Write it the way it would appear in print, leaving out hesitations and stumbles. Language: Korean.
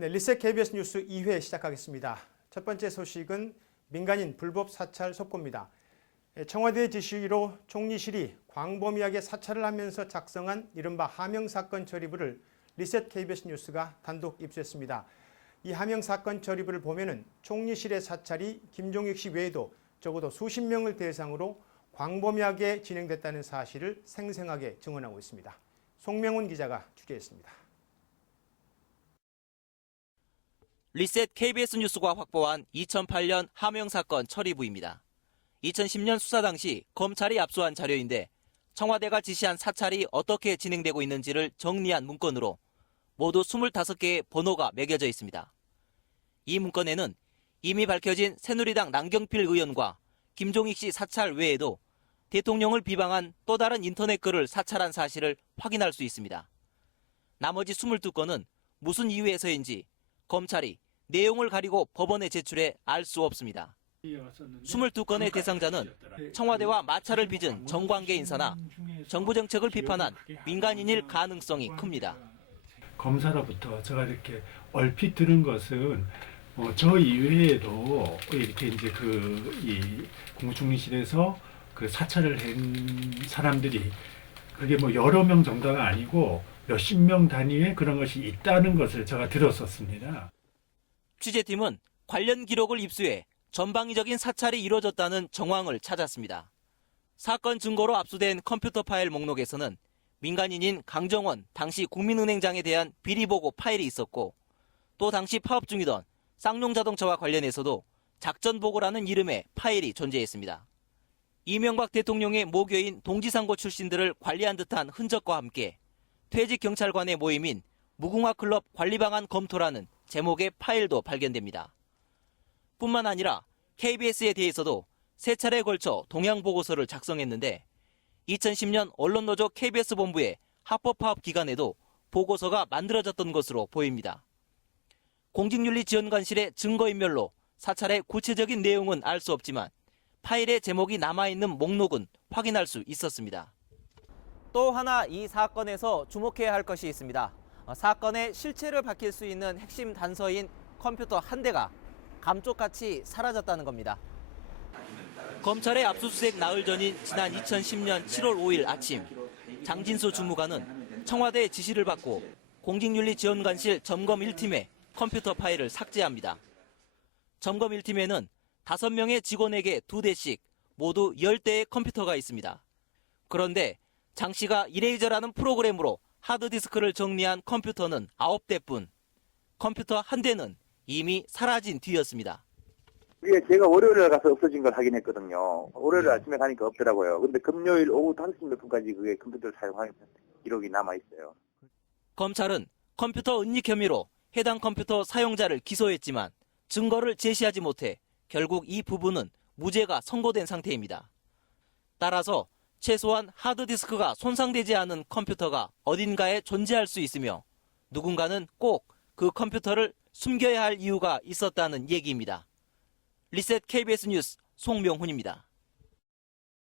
네, 리셋 KBS 뉴스 2회 시작하겠습니다. 첫 번째 소식은 민간인 불법 사찰 속보입니다. 청와대 지시로 총리실이 광범위하게 사찰을 하면서 작성한 이른바 하명사건 처리부를 리셋 KBS 뉴스가 단독 입수했습니다. 이 하명사건 처리부를 보면은 총리실의 사찰이 김종익 씨 외에도 적어도 수십 명을 대상으로 광범위하게 진행됐다는 사실을 생생하게 증언하고 있습니다. 송명훈 기자가 취재했습니다. 리셋 KBS 뉴스가 확보한 2008년 하명사건 처리부입니다. 2010년 수사 당시 검찰이 압수한 자료인데 청와대가 지시한 사찰이 어떻게 진행되고 있는지를 정리한 문건으로 모두 25개의 번호가 매겨져 있습니다. 이 문건에는 이미 밝혀진 새누리당 남경필 의원과 김종익 씨 사찰 외에도 대통령을 비방한 또 다른 인터넷 글을 사찰한 사실을 확인할 수 있습니다. 나머지 22건은 무슨 이유에서인지 검찰이 내용을 가리고 법원에 제출해 알 수 없습니다. 22건의 대상자는 청와대와 마찰을 빚은 정관계 인사나 정부 정책을 비판한 민간인일 가능성이 큽니다. 검사로부터 제가 이렇게 얼핏 들은 것은 저 이외에도 이렇게 이제 이 국무총리실에서 그 사찰을 한 사람들이 그게 뭐 여러 명 정도가 아니고 몇십 명 단위의 그런 것이 있다는 것을 제가 들었었습니다. 취재팀은 관련 기록을 입수해 전방위적인 사찰이 이루어졌다는 정황을 찾았습니다. 사건 증거로 압수된 컴퓨터 파일 목록에서는 민간인인 강정원 당시 국민은행장에 대한 비리보고 파일이 있었고 또 당시 파업 중이던 쌍용자동차와 관련해서도 작전보고라는 이름의 파일이 존재했습니다. 이명박 대통령의 모교인 동지상고 출신들을 관리한 듯한 흔적과 함께 퇴직 경찰관의 모임인 무궁화클럽 관리방안 검토라는 제목의 파일도 발견됩니다. 뿐만 아니라 KBS에 대해서도 3차례에 걸쳐 동향보고서를 작성했는데 2010년 언론노조 KBS 본부의 합법파업 기간에도 보고서가 만들어졌던 것으로 보입니다. 공직윤리지원관실의 증거인멸로 사찰의 구체적인 내용은 알 수 없지만 파일의 제목이 남아있는 목록은 확인할 수 있었습니다. 또 하나 이 사건에서 주목해야 할 것이 있습니다. 사건의 실체를 밝힐 수 있는 핵심 단서인 컴퓨터 한 대가 감쪽같이 사라졌다는 겁니다. 검찰의 압수수색 나흘 전인 지난 2010년 7월 5일 아침 장진수 주무관은 청와대의 지시를 받고 공직윤리지원관실 점검 1팀에 컴퓨터 파일을 삭제합니다. 점검 1팀에는 5명의 직원에게 2대씩 모두 10대의 컴퓨터가 있습니다. 그런데 장 씨가 이레이저라는 프로그램으로 하드디스크를 정리한 컴퓨터는 9대뿐, 컴퓨터 한 대는 이미 사라진 뒤였습니다. 이게 제가 월요일에 가서 없어진 걸 확인했거든요. 월요일 아침에 가니까 없더라고요. 근데 금요일 오후 5시 몇 분까지 그게 컴퓨터를 사용한 기록이 남아있어요. 검찰은 컴퓨터 은닉 혐의로 해당 컴퓨터 사용자를 기소했지만 증거를 제시하지 못해 결국 이 부분은 무죄가 선고된 상태입니다. 따라서 최소한 하드디스크가 손상되지 않은 컴퓨터가 어딘가에 존재할 수 있으며 누군가는 꼭 그 컴퓨터를 숨겨야 할 이유가 있었다는 얘기입니다. 리셋 KBS 뉴스 송명훈입니다.